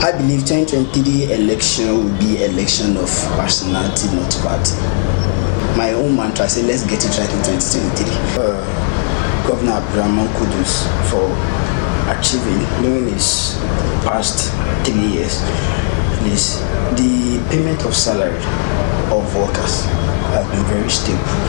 I believe 2023 election will be election of personality, not party. My own mantra say let's get it right in 2023. Governor Abayomi kudos for achieving during his past 3 years. Please, the payment of salary of workers has been very stable.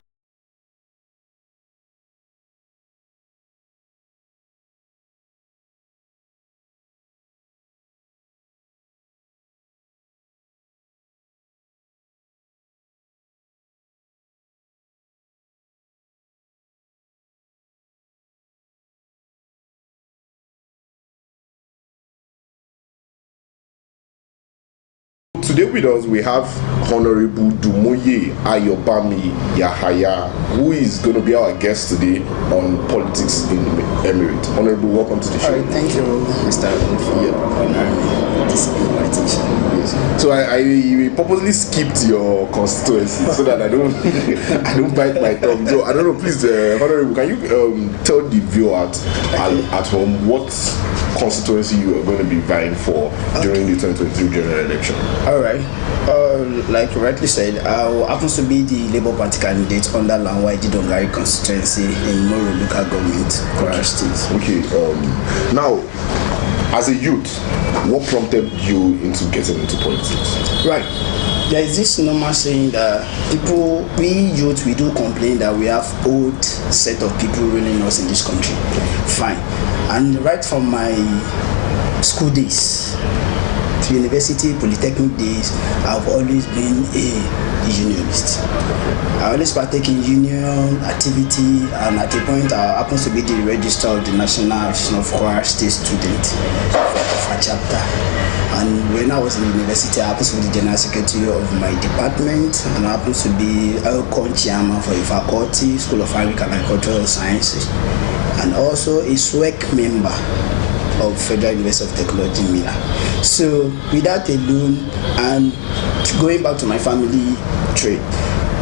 Today with us we have Honorable Dunmoye Abayomi Yahaya, who is going to be our guest today on politics in Emirate. Honorable, welcome to the show. All right, thank you, Mr. Abdul, for this invitation. Yes. So I purposely skipped your constituency so that I don't I don't bite my tongue. So I don't know, please, Honorable, can you tell the viewer at home what constituency you are going to be vying for during the 2023 general election? All right. Like you rightly said, I happens to be the Labour Party candidate under Dunmoye Abayomi constituency in Moro local government, Kwara State. Okay. Now, as a youth, what prompted you into getting into politics? Right. There is this normal saying that we youth, we do complain that we have old set of people ruling us in this country. Fine. And right from my school days to university, polytechnic days, I've always been a unionist. I always partake in union activity, and at a point I happen to be the registrar of the National Association of Kwara State Students for a chapter. And when I was in university, I happened to be the general secretary of my department, and I happened to be a chairman for a faculty, School of Agriculture and Agricultural Sciences, and also a SWEC member of Federal University of Technology, Mina. So with that alone, and going back to my family tree,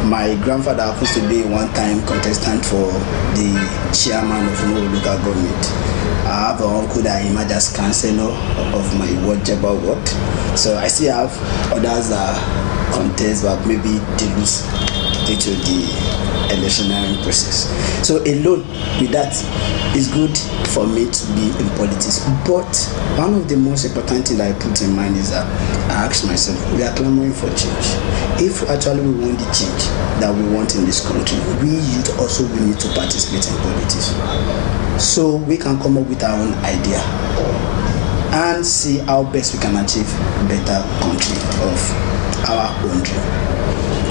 my grandfather happens to be a one-time contestant for the chairman of Moro local government. I have an uncle that emerged as councillor of my ward, Jabba ward. So I still have others that contest, but maybe they lose due to the electionary process. So alone with that, it's good for me to be in politics. But one of the most important things I put in mind is that I ask myself, we are clamoring for change. If actually we want the change that we want in this country, we youth also we need to participate in politics. So we can come up with our own idea and see how best we can achieve a better country of our own dream.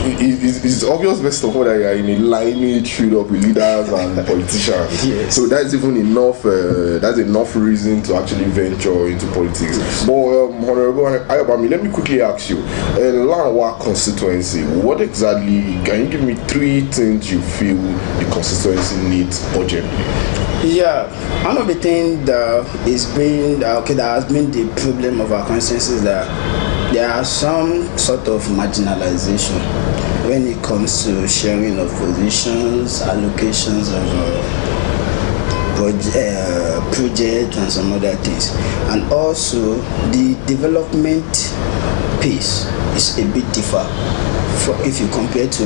It's obvious based on that you are in a lineage filled up with leaders and politicians. Yes. So that's even enough. That's enough reason to actually venture into politics. Yes. But Honorable Abayomi, let me quickly ask you: Dunmoye constituency. What exactly? Can you give me 3 things you feel the constituency needs urgently? Yeah, one of the things that has been the problem of our constituency is that there are some sort of marginalization when it comes to sharing of positions, allocations of projects and some other things. And also the development pace is a bit different if you compare to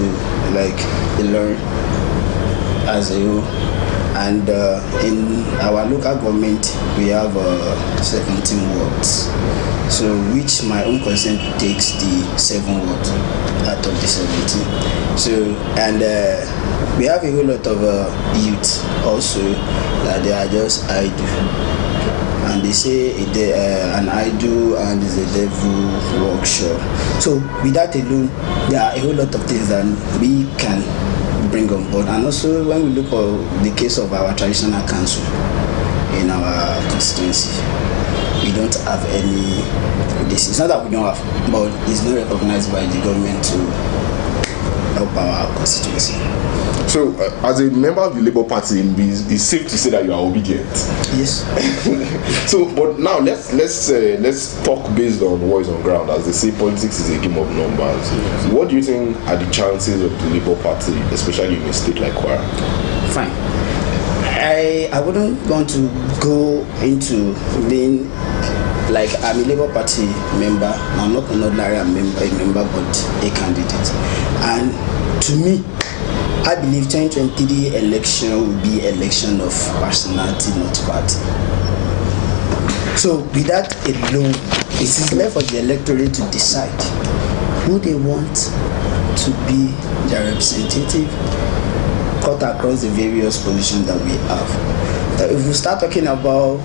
like Ilorin as a whole. And in our local government, we have 17 wards. So which my own consent takes the 7 wards out of the 17. So, and we have a whole lot of youth also that they are just idle. And they say an idle and is a devil workshop. So with that alone, there are a whole lot of things that we can bring on board. And also when we look at the case of our traditional council in our constituency, we don't have any. It's not that we don't have, but it's not recognized by the government to help our constituency. So, as a member of the Labour Party, it's safe to say that you are obedient. Yes. So, but now let's talk based on what is on ground. As they say, politics is a game of numbers. What do you think are the chances of the Labour Party, especially in a state like Kwara? Fine. I wouldn't want to go into being Like, I'm a Labour Party member. I'm not an ordinary member, but a candidate. And to me, I believe 2023 election will be election of personality, not party. So with that alone, it is left for the electorate to decide who they want to be their representative, cut across the various positions that we have. So if we start talking about,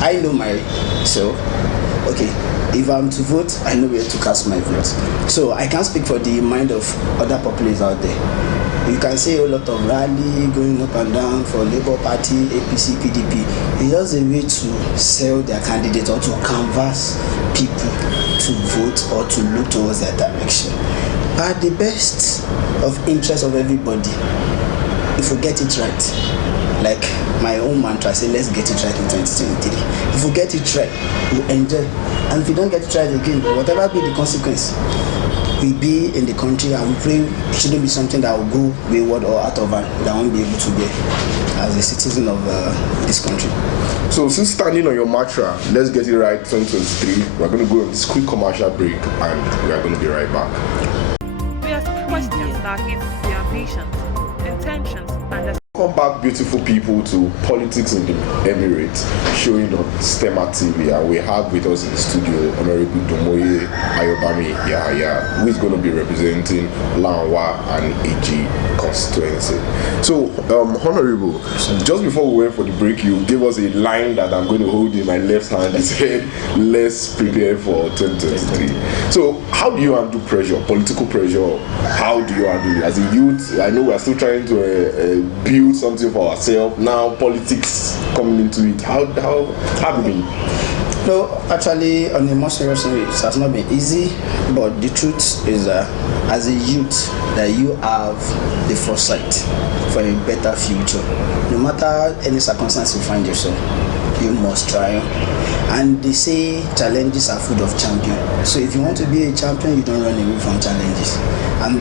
I know myself, okay, if I'm to vote, I know where to cast my vote. So I can't speak for the mind of other populace out there. You can say a lot of rally going up and down for Labour Party, APC, PDP. It's just a way to sell their candidate or to canvass people to vote or to look towards their direction. At the best of interest of everybody, if we get it right, like my own mantra, say let's get it right in 2023. If we get it right, we'll enjoy. And if we don't get it right again, whatever be the consequence, we'll be in the country, and we pray it shouldn't be something that will go wayward or out of hand, that won't be able to be as a citizen of this country. So since standing on your mantra, let's get it right 2023, we're going to go on this quick commercial break and we are going to be right back. We ask questions that hint their ambitions, intentions, and Welcome back, beautiful people, to Politics in the Emirates, showing on STEMA TV. And we have with us in the studio Honorable Dunmoye Abayomi Yahaya, who is going to be representing Lanwa and AG constituency. So, Honorable, just before we went for the break, you gave us a line that I'm going to hold in my left hand. It said, let's prepare for 2023. So, how do you handle pressure, political pressure? How do you handle it? As a youth, I know we are still trying to build something for ourselves. Now politics coming into it. How have you been? No, actually, on a more serious note, it has not been easy. But the truth is that as a youth, that you have the foresight for a better future. No matter any circumstance you find yourself, you must triumph. And they say challenges are food of champion. So if you want to be a champion, you don't run away from challenges. And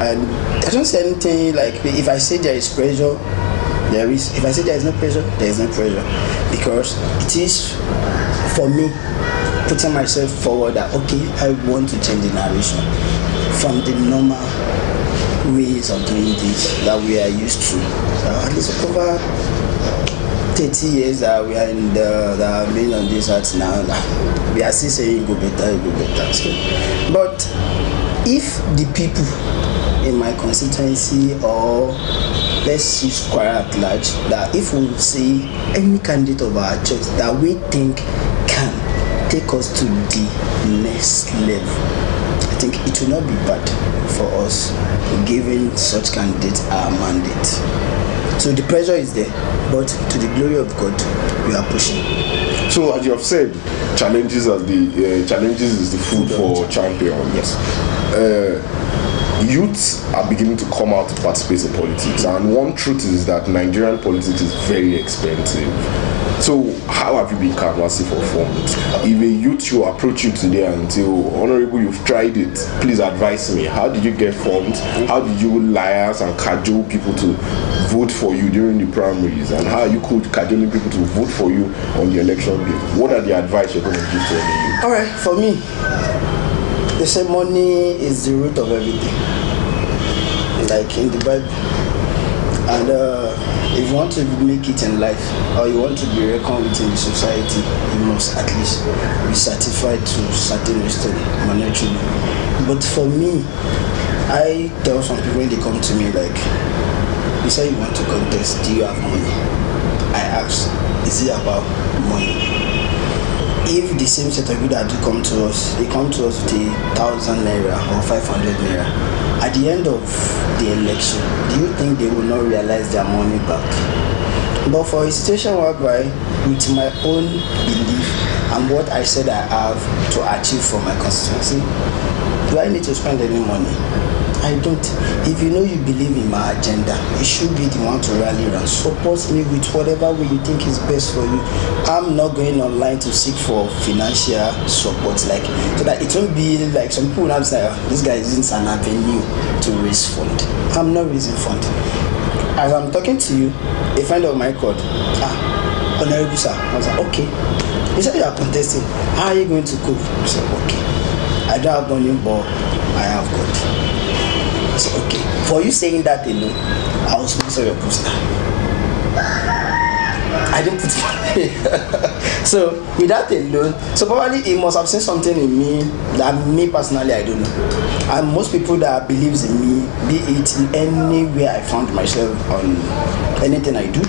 I don't say anything like, if I say there is pressure, there is. If I say there is no pressure, there is no pressure. Because it is, for me, putting myself forward that, okay, I want to change the narration from the normal ways of doing this that we are used to. At least over 30 years that we are in that are being on this earth now, we are still saying go better. So, but if the people in my constituency, or let's use Kwara at large, that if we see any candidate of our choice that we think can take us to the next level, I think it will not be bad for us giving such candidates our mandate. So the pressure is there, but to the glory of God, we are pushing. So as you have said, challenges is the food for champions. Yes. Youths are beginning to come out to participate in politics, and one truth is that Nigerian politics is very expensive. So how have you been canvassing for funds? If a youth should approach you today and say, oh, Honorable, you've tried it, please advise me. How did you get funds? How did you liars and cajole people to vote for you during the primaries? And how you could cajoling people to vote for you on the election day? What are the advice you're going to give to any youth? All right, for me, they say money is the root of everything, like in the Bible. And if you want to make it in life, or you want to be reckoned with in the society, you must at least be certified to certain extent monetarily. But for me, I tell some people when they come to me, like, you say you want to contest, do you have money? I ask, is it about money? If the same set of people that do come to us, they come to us with 1,000 naira or 500 naira, at the end of the election, do you think they will not realize their money back? But for a situation whereby, with my own belief and what I said I have to achieve for my constituency, do I need to spend any money? I don't. If you know you believe in my agenda, you should be the one to rally around. Support me with whatever way you think is best for you. I'm not going online to seek for financial support, like, so that it won't be like some people now say, oh, this guy is using an avenue to raise fund. I'm not raising fund. As I'm talking to you, a friend of mine called, Honorable sir. I was like, okay. He said, you are contesting. How are you going to cope? I said, okay. I don't have money, but I have God. I said, okay. For you saying that alone, I will sponsor your poster. I didn't put it. So with that alone, so probably he must have seen something in me that me personally I don't know. And most people that believes in me, be it in any way I found myself on anything I do.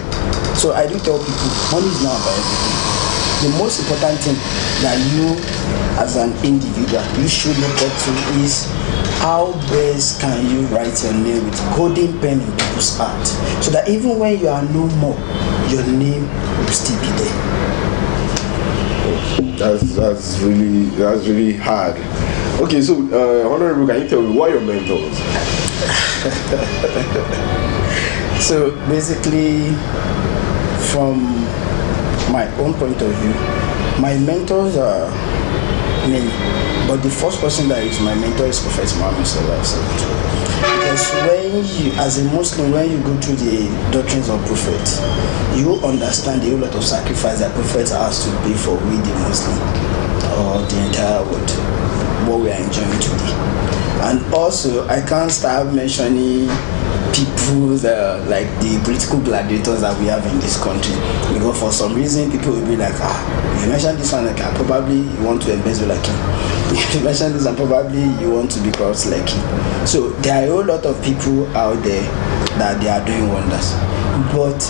So I do tell people, money is not about everything. The most important thing that you as an individual you should look up to is how best can you write your name with golden pen in people's heart, so that even when you are no more, your name will still be there. That's really hard. Okay, so Honorable, can you tell me what are your mentors? So basically, from my own point of view, my mentors are many, but the first person that is my mentor is Prophet Muhammad Sallallahu Alaihi Wasallam. Because when you, as a Muslim, when you go through the doctrines of Prophet, you understand a whole lot of sacrifice that Prophet has to pay for we the Muslim or the entire world, what we are enjoying today. And also, I can't start mentioning people that, like the political gladiators that we have in this country, because for some reason people will be like, you mentioned this one, like probably you want to embezzle like him. You mentioned this and probably you want to be corrupt like him. So there are a whole lot of people out there that they are doing wonders, but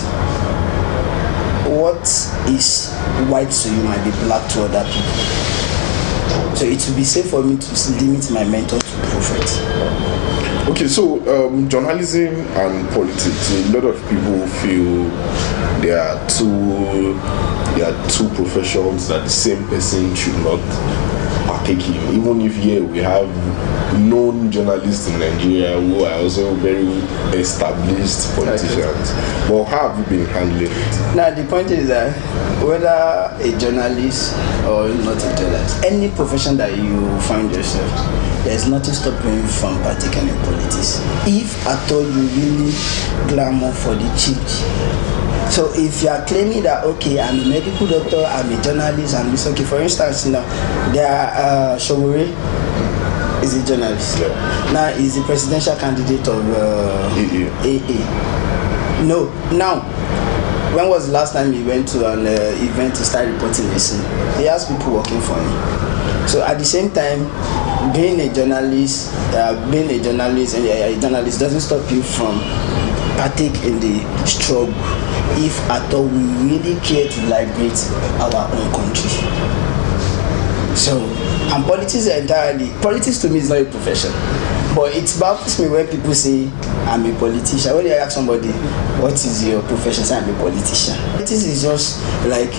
what is white to you might be black to other people. So it will be safe for me to limit my mentor to Prophet. Okay, so journalism and politics, a lot of people feel there are two professions that the same person should not partake in. Even if here we have known journalists in Nigeria who are also very established politicians. But how have you been handling it? Now the point is that whether a journalist or not a journalist, any profession that you find yourself, there's nothing stopping you from partaking in politics. If at all you really glamour for the change. So if you are claiming that, okay, I'm a medical doctor, I'm a journalist, I'm this, okay, for instance, there are Showore is a journalist. Yeah. Now he's the presidential candidate of AA. No, now, when was the last time he went to an event to start reporting the scene? He has people working for him. So at the same time, being a journalist doesn't stop you from partake in the struggle, if at all we really care to liberate our own country. So, and politics to me is not a profession. But it baffles me when people say, I'm a politician. When you ask somebody, what is your profession? Say, I'm a politician. Politics is just like,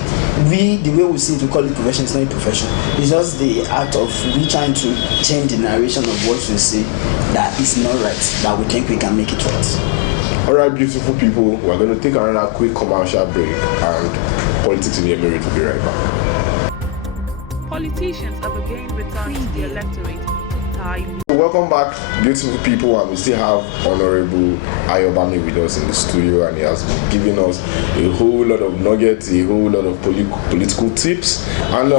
the way we see it, we call it profession, it's not a profession. It's just the act of we trying to change the narration of what we say that is not right, but we think we can make it right. Alright, beautiful people, we're going to take another quick commercial break, and Politics in the Emirate will be right back. Politicians have again returned to the electorate to tie. Welcome back, beautiful people, and we still have Honorable Abayomi with us in the studio, and he has been giving us a whole lot of nuggets, a whole lot of political tips. And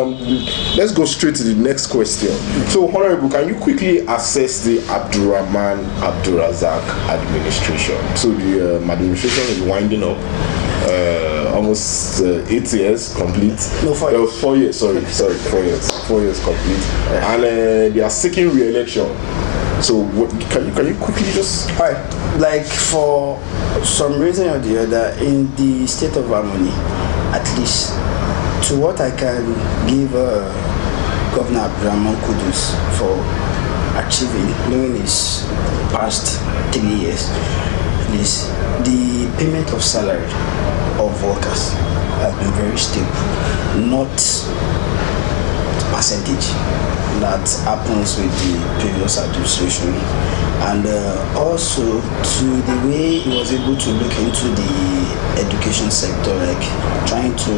let's go straight to the next question. So, Honorable, can you quickly assess the Abdurrahman Abdulrazak administration? So the administration is winding up. Almost 8 years complete. No, 4 years. 4 years, sorry, 4 years. 4 years complete. Yeah. And they are seeking re-election. So can you quickly just... Alright, like for some reason or the other, in the state of harmony, at least, to what I can give Governor Abdurrahman kudos for achieving during his past 3 years, is the payment of salary of workers have been very stable, not percentage that happens with the previous administration, and also to the way he was able to look into the education sector, like trying to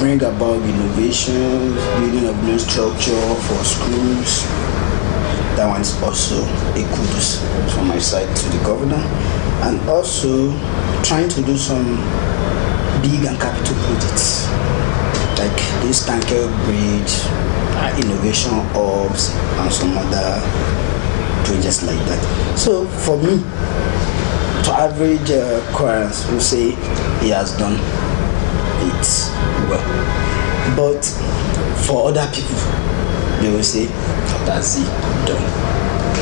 bring about innovation, building of new structure for schools. That one is also a kudos from my side to the governor, and also trying to do some big and capital projects. like this Tanker Bridge, innovation hubs, and some other projects like that. So for me, to average Quarians who say he has done it well, but for other people, they will say, what has he done?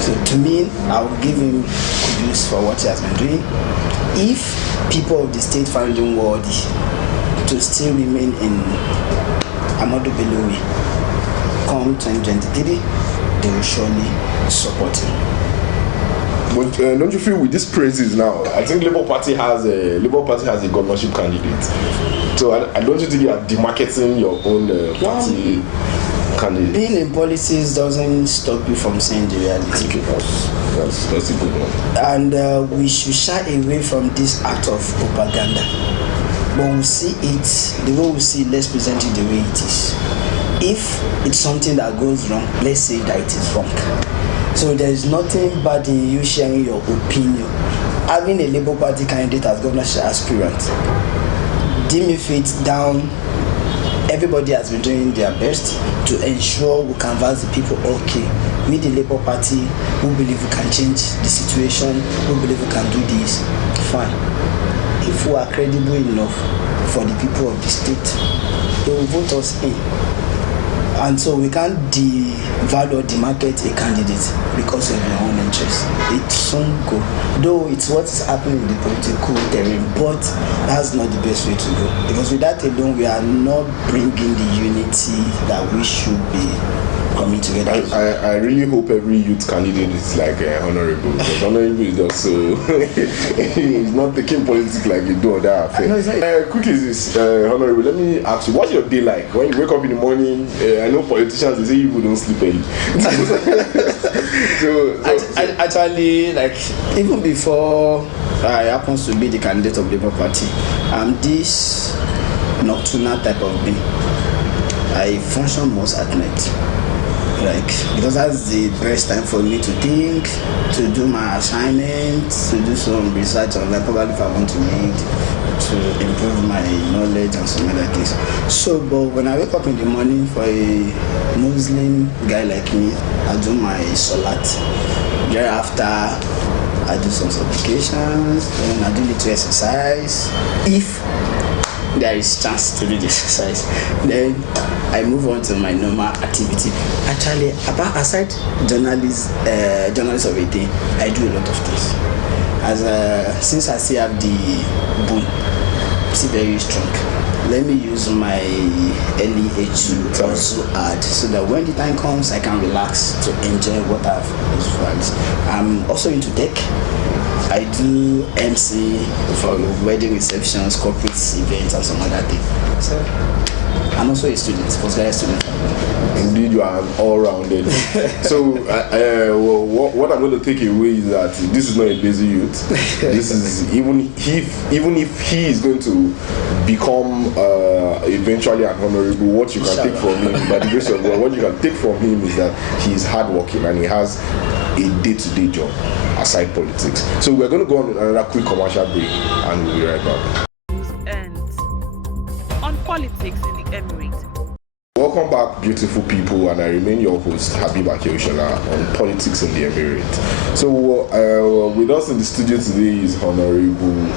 So to me, I will give him kudos for what he has been doing. If people of the state find him worthy to still remain in Amadu Bello way, come 2023, they will surely support him. But don't you feel with these praises now? I think Labour Party has a governorship candidate. So I don't you think you are demarketing your own party candidate? Being in politics doesn't stop you from saying the reality. Okay, that's a good one. And we should shy away from this act of propaganda. When we see it, the way we see it, let's present it the way it is. If it's something that goes wrong, let's say that it is wrong. So there is nothing bad in you sharing your opinion. Having a Labour Party candidate as governorship aspirant, dim if it's down, everybody has been doing their best to ensure we canvass the people. Okay, we the Labour Party, who believe we can change the situation, who believe we can do this, fine. If we are credible enough for the people of the state, they will vote us in. And so we can't devalue or demarket a candidate because of your own interest. It soon go. Though it's what is happening in the political terrain, but that's not the best way to go. Because with that alone, we are not bringing the unity that we should be coming together. I really hope every youth candidate is like honorable, because honorable is just so he's not taking politics like you do other affairs. Quickly, this honorable, let me ask you, what's your day like when you wake up in the morning? I know politicians, they say you don't sleep early. Actually, like even before I happens to be the candidate of the Labour Party, I'm this nocturnal type of being. I function most at night. Like, because that's the best time for me to think, to do my assignments, to do some research on like probably if I want to read, to improve my knowledge and some other things. So, but when I wake up in the morning, for a Muslim guy like me, I do my salat. Thereafter, I do some supplications, and I do little exercise. If there is chance to do the exercise, then I move on to my normal activity. Actually, aside journalist of a day, I do a lot of things. Since I still have the bone, still very strong, let me use my early age to also add, so that when the time comes, I can relax to enjoy what I've used. I'm also into tech. I do MC for wedding receptions, corporate events, and some other things. So I'm also a student, postgraduate student. Indeed, you are all-rounded. So, what I'm going to take away is that this is not a lazy youth. This is even if he is going to become eventually an honorable, what you can take from him, by the grace of God, what you can take from him is that he is hardworking and he has a day-to-day job aside politics. So we're going to go on another quick commercial break and we'll be right back. Ends on politics in the Emirates. Welcome back, beautiful people, and I remain your host, Habib Akeoshala, on Politics in the Emirates. So, with us in the studio today is Honorable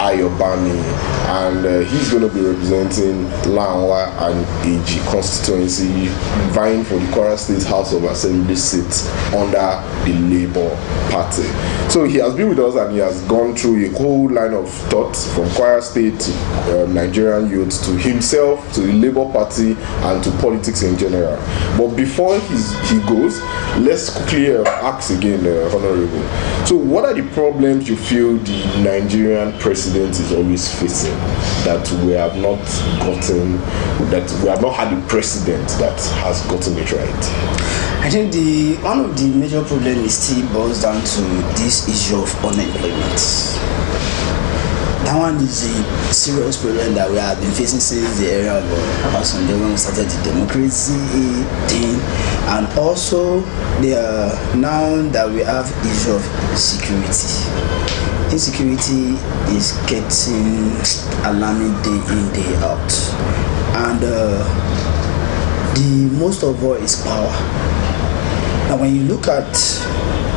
Ayobami, and he's going to be representing Lanwa and AG constituency, vying for the Kwara State House of Assembly seat under the Labour Party. So, he has been with us and he has gone through a whole line of thoughts from Kwara State to Nigerian youths to himself, to the Labour Party, and to politics in general. But before he goes, let's quickly ask again, Honorable. So what are the problems you feel the Nigerian president is always facing that we have not had a president that has gotten it right? I think one of the major problems still boils down to this issue of unemployment. That one is a serious problem that we have been facing since the era of Obasanjo, when we started the democracy thing, and also now that we have issue of security. Insecurity is getting alarming day in, day out. and the most of all is power. Now, when you look at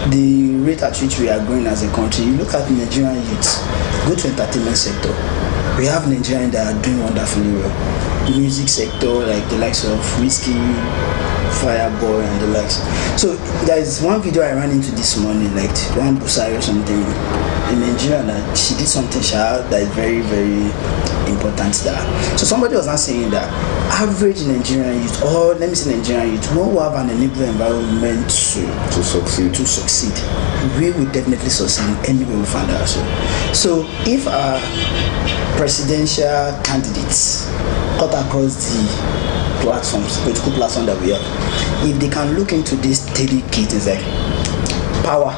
the rate at which we are growing as a country, you look at Nigerian youths, go to entertainment sector. We have Nigerians that are doing wonderfully well. Music sector, like the likes of Whiskey, Fireboy, and the likes. So there is one video I ran into this morning, like one Busari or something in Nigeria, that she did something that is very, very important there. So somebody was not saying that average Nigerian youth, or let me say Nigerian youth, who have an enabling environment to succeed, we will definitely succeed anywhere we find ourselves. So if our presidential candidates cut across the platforms, political platform that we have, if they can look into these three key things like power,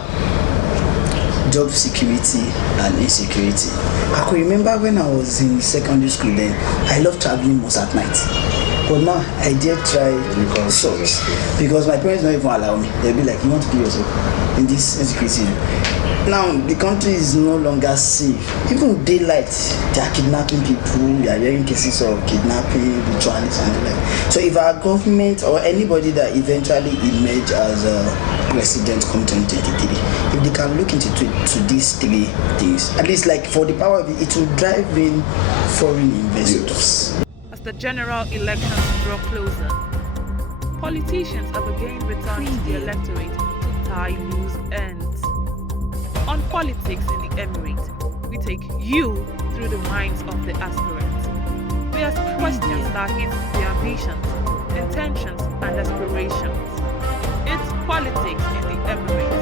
job security, and insecurity. I could remember when I was in secondary school then, I loved traveling most at night. But now I dare try such because my parents don't even allow me. They'll be like, you want to kill yourself in this insecurity. Now the country is no longer safe. Even daylight, they are kidnapping people. We are hearing cases of kidnapping, rituals, and the like. So if our government or anybody that eventually emerge as a president come 2023, if they can look into these three things, at least like for the power of it will drive in foreign investors. As the general elections draw closer, politicians have again returned to the electorate to tie loose ends. On Politics in the Emirate, we take you through the minds of the aspirants. We ask questions that hit their ambitions, intentions, and aspirations. It's Politics in the Emirate.